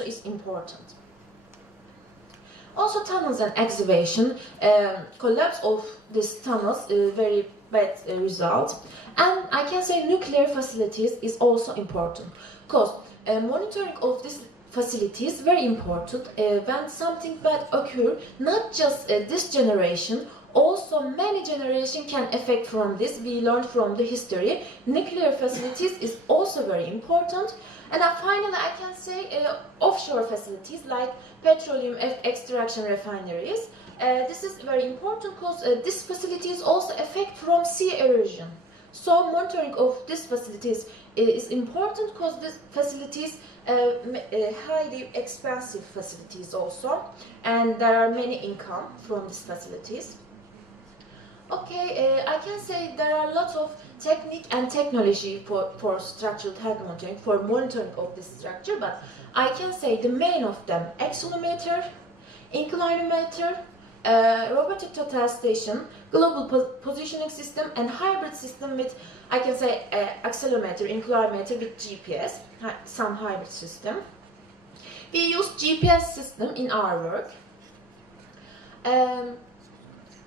is important. Also, tunnels and excavation, collapse of these tunnels, very bad result. And I can say nuclear facilities is also important, because monitoring of these facilities is very important. When something bad occur, not just this generation, also many generations can affect from this. We learned from the history. Nuclear facilities is also very important. And finally, I can say offshore facilities like petroleum extraction refineries. This is very important because these facilities also affect from sea erosion. So monitoring of these facilities is important because these facilities highly expensive facilities also, and there are many income from these facilities. Okay, I can say there are lots of technique and technology for structural health monitoring, for monitoring of this structure, but I can say the main of them: accelerometer, inclinometer, robotic total station, global positioning system, and hybrid system with, I can say, accelerometer, inclinometer with GPS, some hybrid system. We use GPS system in our work.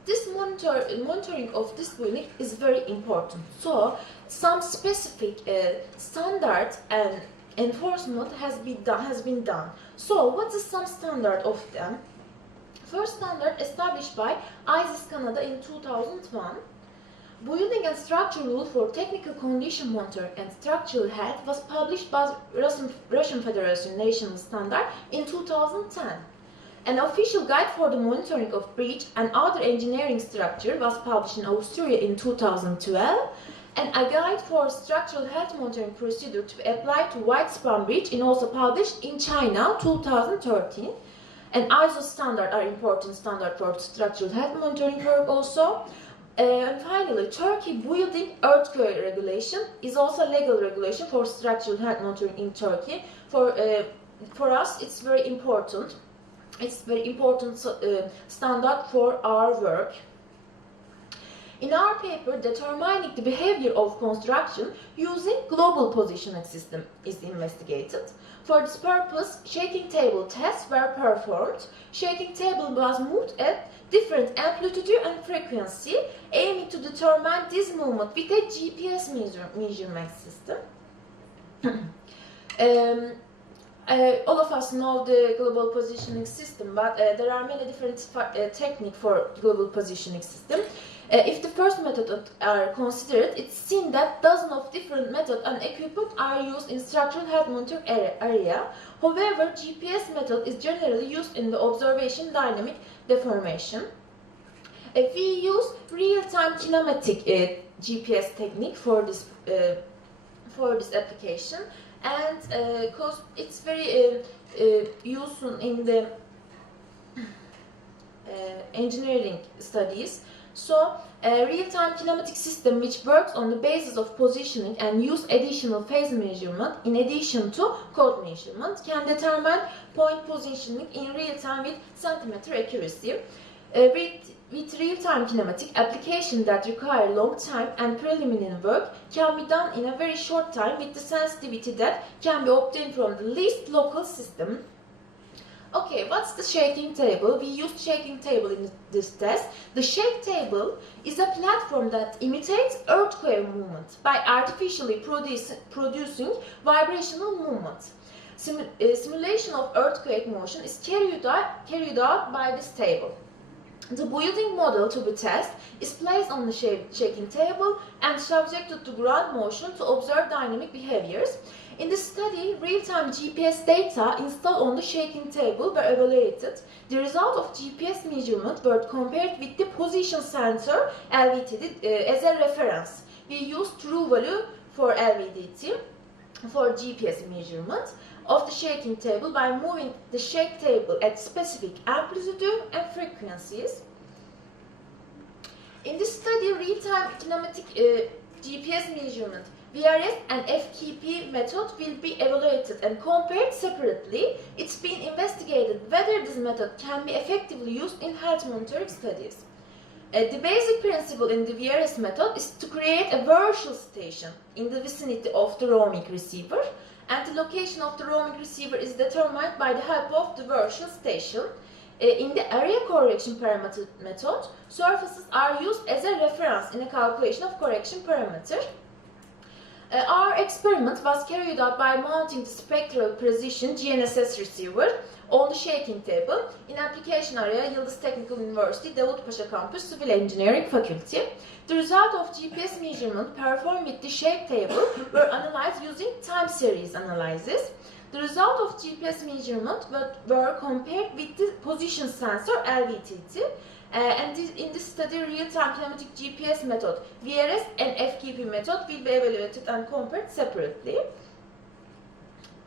This monitoring of this building is very important. So some specific standard and enforcement has been done. So what is some standard of them? First standard established by ISIS Canada in 2001. Building and Structure Rule for Technical Condition Monitoring and Structural Health was published by Russian Federation National Standard in 2010. An official guide for the monitoring of bridge and other engineering structure was published in Austria in 2012, and a guide for structural health monitoring procedure to apply to widespan bridge is also published in China 2013. And ISO standard are important standard for structural health monitoring work also. And finally, Turkey building earthquake regulation is also legal regulation for structural health monitoring in Turkey. For us, it's very important. It's very important standard for our work. In our paper, determining the behavior of construction using global positioning system is investigated. For this purpose, shaking table tests were performed. Shaking table was moved at different amplitude and frequency, aiming to determine this movement with a GPS measurement system. All of us know the global positioning system, but there are many different techniques for global positioning system. If the first method are considered, it's seen that dozens of different methods and equipment are used in structural health monitoring area. However, GPS method is generally used in the observation dynamic deformation. We use real-time kinematic GPS technique for this application. And because it's very useful in the engineering studies. So real-time kinematic system which works on the basis of positioning and use additional phase measurement in addition to code measurement can determine point positioning in real time with centimeter accuracy. With real-time kinematic application that require long time and preliminary work can be done in a very short time with the sensitivity that can be obtained from the least local system. Okay, what's the shaking table? We used shaking table in this test. The shake table is a platform that imitates earthquake movement by artificially producing vibrational movement. Simulation of earthquake motion is carried out by this table. The building model to be tested is placed on the shaking table and subjected to ground motion to observe dynamic behaviors. In this study, real-time GPS data installed on the shaking table were evaluated. The result of GPS measurement were compared with the position sensor LVDT as a reference. We used true value for LVDT for GPS measurement of the shaking table by moving the shake table at specific amplitude and frequencies. In this study, real-time kinematic GPS measurement, VRS and FKP method will be evaluated and compared separately. It's been investigated whether this method can be effectively used in health monitoring studies. The basic principle in the VRS method is to create a virtual station in the vicinity of the roaming receiver, and the location of the roaming receiver is determined by the help of the virtual station. In the area correction parameter method, surfaces are used as a reference in a calculation of correction parameter. Our experiment was carried out by mounting the spectral precision GNSS receiver on the shaking table in application area Yıldız Technical University, Davutpaşa Campus, Civil Engineering Faculty. The result of GPS measurement performed with the shake table were analyzed using time series analysis. The result of GPS measurement were compared with the position sensor LVTT. In this study, real-time kinematic GPS method, VRS and FKP method will be evaluated and compared separately.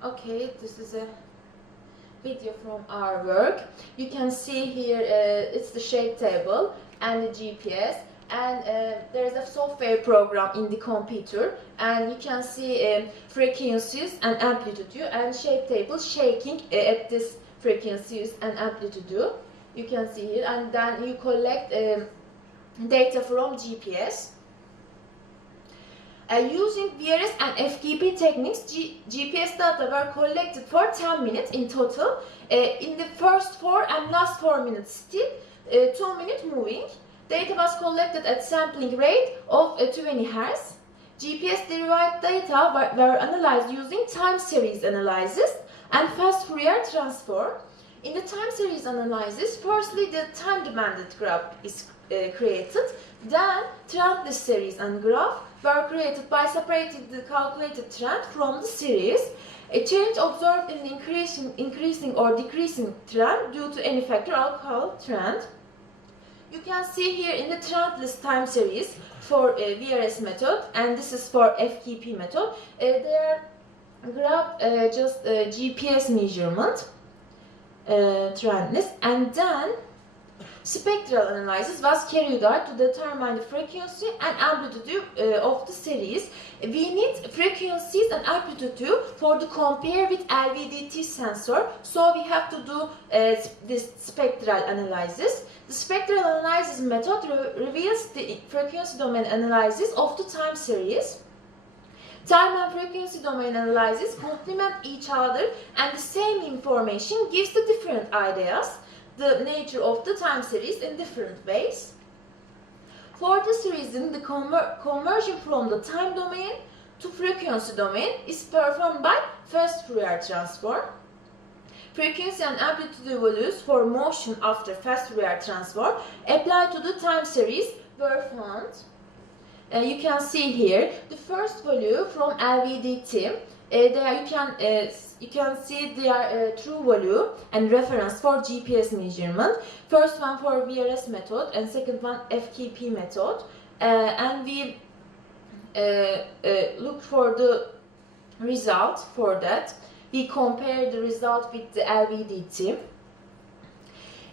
Okay, this is a video from our work. You can see here it's the shake table and the GPS, and there is a software program in the computer, and you can see frequencies and amplitude and shake table shaking at this frequencies and amplitude. You can see here, and then you collect data from GPS. Using VRS and FKP techniques, GPS data were collected for 10 minutes in total. In the first 4 and last 4 minutes still, 2 minutes moving. Data was collected at sampling rate of 20 Hz. GPS derived data were analyzed using time series analysis and fast Fourier transform. In the time series analysis, firstly the time-dependent graph is created, then trendless series and graph were created by separating the calculated trend from the series. A change observed in the increasing or decreasing trend due to any factor are called trend. You can see here in the trendless time series for VRS method, and this is for FKP method, they graph just GPS measurement. Trendless, and then spectral analysis was carried out to determine the frequency and amplitude of the series. We need frequencies and amplitude for to compare with LVDT sensor, so we have to do this spectral analysis. The spectral analysis method reveals the frequency domain analysis of the time series. Time and frequency domain analysis complement each other, and the same information gives the different ideas, the nature of the time series in different ways. For this reason, the conversion from the time domain to frequency domain is performed by fast Fourier transform. Frequency and amplitude values for motion after fast Fourier transform applied to the time series were found. You can see here the first value from LVDT. There you can see their true value and reference for GPS measurement. First one for VRS method and second one FKP method. And we look for the result for that. We compare the result with the LVDT.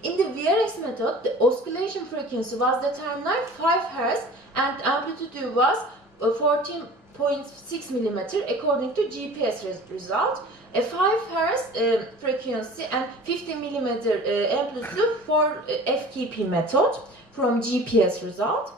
In the VRS method, the oscillation frequency was determined 5 Hz and amplitude was 14.6 mm according to GPS result. A 5 Hz frequency and 50 mm amplitude for FKP method from GPS result.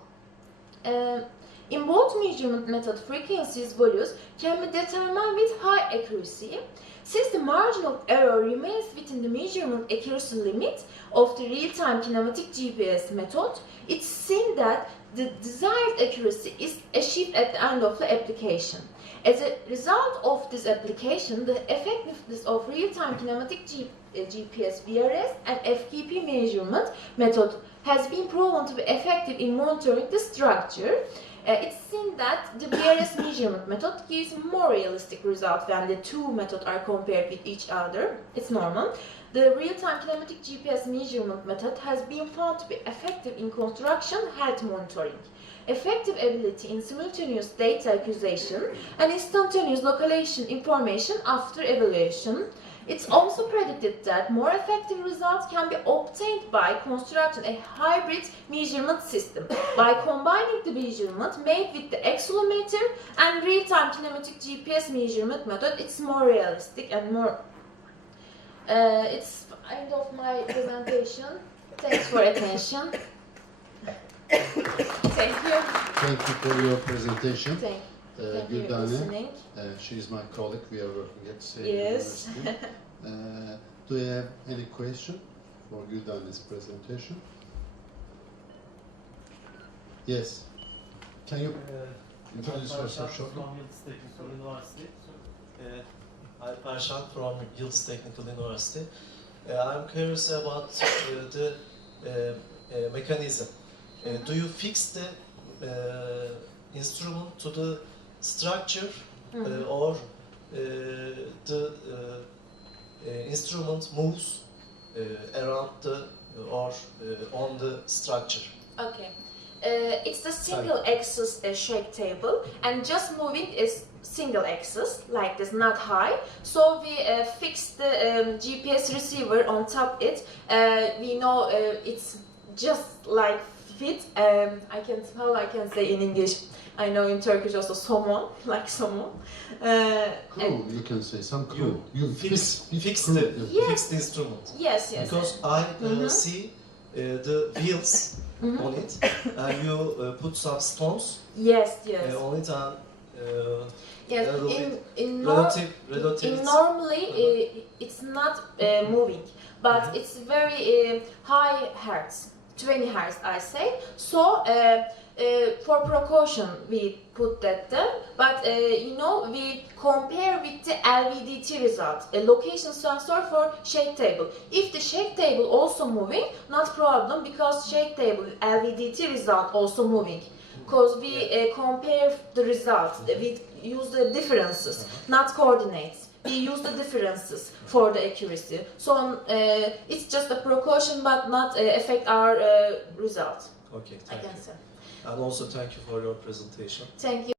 In both measurement method, frequencies values can be determined with high accuracy. Since the margin of error remains within the measurement accuracy limit of the real-time kinematic GPS method, it's seen that the desired accuracy is achieved at the end of the application. As a result of this application, the effectiveness of real-time kinematic GPS, VRS and FKP measurement method has been proven to be effective in monitoring the structure. It's seen that the VRS measurement method gives more realistic results when the two methods are compared with each other. It's normal. The real-time kinematic GPS measurement method has been found to be effective in construction health monitoring, effective ability in simultaneous data acquisition, and instantaneous localization information after evaluation. It's also predicted that more effective results can be obtained by constructing a hybrid measurement system by combining the measurement made with the accelerometer and real-time kinematic GPS measurement method. It's more realistic and more. It's end of my presentation. Thanks for attention. Thank you. Thank you for your presentation. Thank you. Thank you for Güldane. listening. She is my colleague. We are working at the same Yes. university. Do you have any question for Güldane's presentation? Yes. Can you introduce yourself shortly? From Yıldız Technical University. Alper Şan from Yıldız Technical University. I'm curious about the mechanism. Do you fix the instrument to the structure or the instrument moves around the or on the structure? Okay. It's the single axis shake table, and just moving is single axis like this, not high. So we fix the GPS receiver on top it. We know it's just like fit. How I can say in English. I know in Turkish also someone, like someone. Crew, you can say some crew. You fix crew. the instrument. Yes, yes. Because I see the wheels on it, and you put some stones Yes, yes. on it, and Yes, relative. normally it's not moving, but it's very high hertz, 20 hertz I say. So for precaution we put that there, but we compare with the LVDT result, a location sensor for shake table. If the shake table also moving, not problem, because shake table LVDT result also moving. Because we compare the results, we use the differences, not coordinates. We use the differences for the accuracy. So it's just a precaution, but not affect our result. Okay, I thank can you. say. And also thank you for your presentation. Thank you.